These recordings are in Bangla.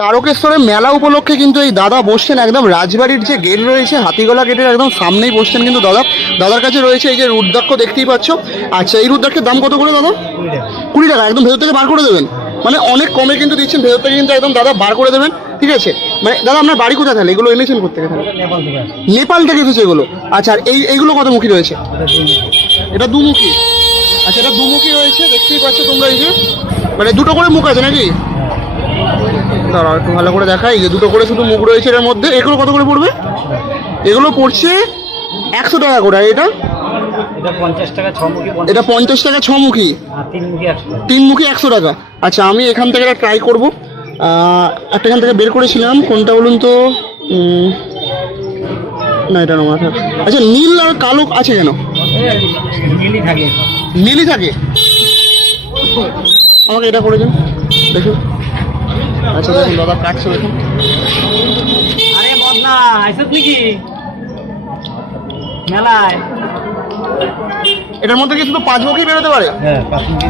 তারকেশ্বরের মেলা উপলক্ষে কিন্তু এই দাদা বসছেন একদম রাজবাড়ির যে গেট রয়েছে হাতিগলা গেটের একদম সামনেই বসছেন কিন্তু দাদার কাছে রয়েছে এই যে রুদ্রাক্ষ দেখতেই পাচ্ছ। আচ্ছা, এই রুদ্রাক্ষের দাম কত করে দাদা? 20 টাকা। একদম ভেতর থেকে বার করে দেবেন, মানে অনেক কমে কিন্তু দিচ্ছেন, ভেতর থেকে কিন্তু একদম দাদা বার করে দেবেন, ঠিক আছে? মানে দাদা আপনার বাড়ি কোথায় তাহলে? এগুলো এনেছেন কোথেকে তাহলে? নেপাল থেকে এসেছে এগুলো। আচ্ছা, আর এইগুলো কত মুখী রয়েছে? এটা দুমুখী। আচ্ছা, এটা দুমুখী রয়েছে, দেখতেই পাচ্ছ তোমরা। এই যে মানে দুটো করে মুখ আছে নাকি? দাঁড়াও একটু ভালো করে দেখাই। এই যে দুটো করে শুধু মুখ রয়েছে এর মধ্যে। এগুলো কত করে পড়বে? এগুলো পড়ছে 100 টাকা করে। আর এটা 50 টাকা 6 মুখী। এটা 50 টাকা 6 মুখী। 3 মুখী 100 টাকা। আচ্ছা, আমি এখান থেকে একটা ট্রাই করবো। একটা এখান থেকে বের করেছিলাম, কোনটা বলুন তো? না, এটা না মাথা। আচ্ছা, নীল আর কালো আছে কেন? নীলই থাকে। আমাকে এটা করে দিন দেখুন। আচ্ছা দেখুন দাদা কাটছে দেখুন। আরে বদনা আইছত নাকি মেলায়? এটার মধ্যে কি শুধু 5 মুখী বেরোতে পারে? হ্যাঁ, 5 মুখী।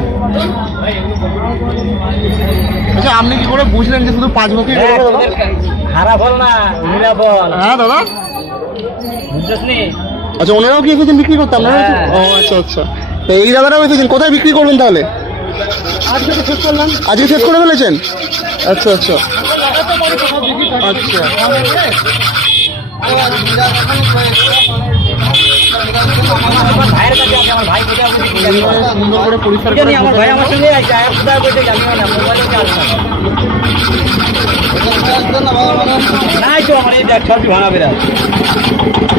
আচ্ছা, আপনি কি করে বুঝলেন যে শুধু 5 মুখী বেরোবে? হারা বল না, নীলা বল। হ্যাঁ দাদা, বুঝছনি? আচ্ছা, ওনারাও কি এসেছেন বিক্রি করতে? আপনারা? ও আচ্ছা আচ্ছা। তো এই দাদারাও এসেছেন, কোথায় বিক্রি করবেন তাহলে? আজকে শেষ করলাম। আজকে শেষ করে ফেলেছেন? আচ্ছা আচ্ছা আচ্ছা। ভাইয়ের কাছে আছে, আমার ভাই কোথায় আছে সুন্দর করে পরিষ্কার করে আমার ভাই আমার সঙ্গে আছে। আর কোথায় বসে জানি না, মোবাইলে চার্জ নাই তো। আমার এই দেখ ছবি ভাঙা বেরা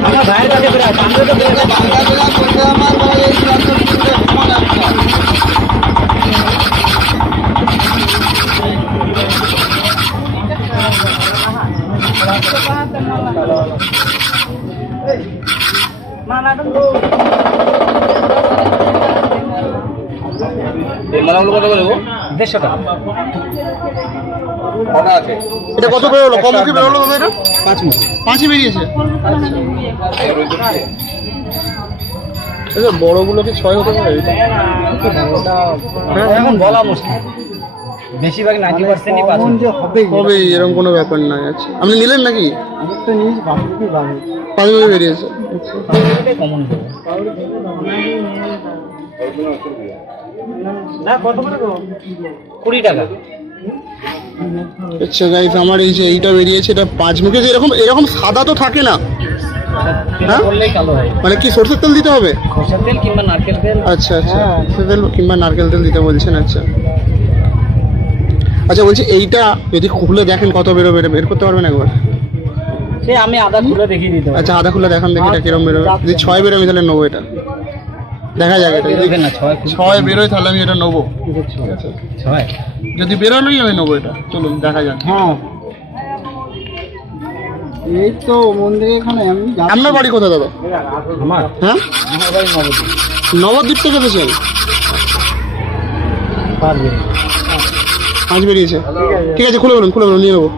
আমার ভাইয়ের কাছে বেরা সামনে তো বেরা ভাঙা বেরা করতে আমার বলে এই এটা কত বেরোলো? কত মুখী বেরোলো দাদা? এটা 5 মুখী। 5ই বেরিয়েছে। আচ্ছা, বড়গুলো কি 6 হতে পারে? এখন বলা মুশকিল, বেশিরভাগ 90%ই 5 হবে, এরকম কোনো ব্যাপার নয়। আচ্ছা, আপনি নিলেন নাকি? 5 মুখী বেরিয়েছে। কমন না। কত করে? 20 টাকা। আচ্ছা গাইস, আমার এই যে এইটা বেরিয়েছে, এটা 5 মুখী। এরকম সাদা তো থাকে না, হ্যাঁ? মানে কি সরষের তেল দিতে হবে? সরষের তেল কিংবা নারকেল তেল। আচ্ছা আচ্ছা, সরষের তেল কিংবা নারকেল তেল দিতে বলছেন। আচ্ছা আচ্ছা, বলছি এইটা যদি খুলে দেখেন কত বেরোবে, বের করতে পারবেন একবার? সে আমি আদা খুলে দেখিয়ে দিতে। আচ্ছা, আদা খুলে দেখান দেখি এটা কিরকম বেরোবে। যদি 6 বেরোয় তাহলে নেবো এটা। দেখা যাক, এটা যদি 6 বেরোয় তাহলে আমি এটা নেবো। 6 যদি বেরোলেই আমি নেবো এটা। চলুন দেখা যাক। হ্যাঁ, এই তো মন্দিরে এখানে। আপনার বাড়ি কোথায় দাদা? আমার? হ্যাঁ, আমার বাড়ি নবদ্বীপ। নবদ্বীপ থেকে এসেছেন? 5 বেরিয়েছে। ঠিক আছে, খুলে বলুন নিয়ে নেবো।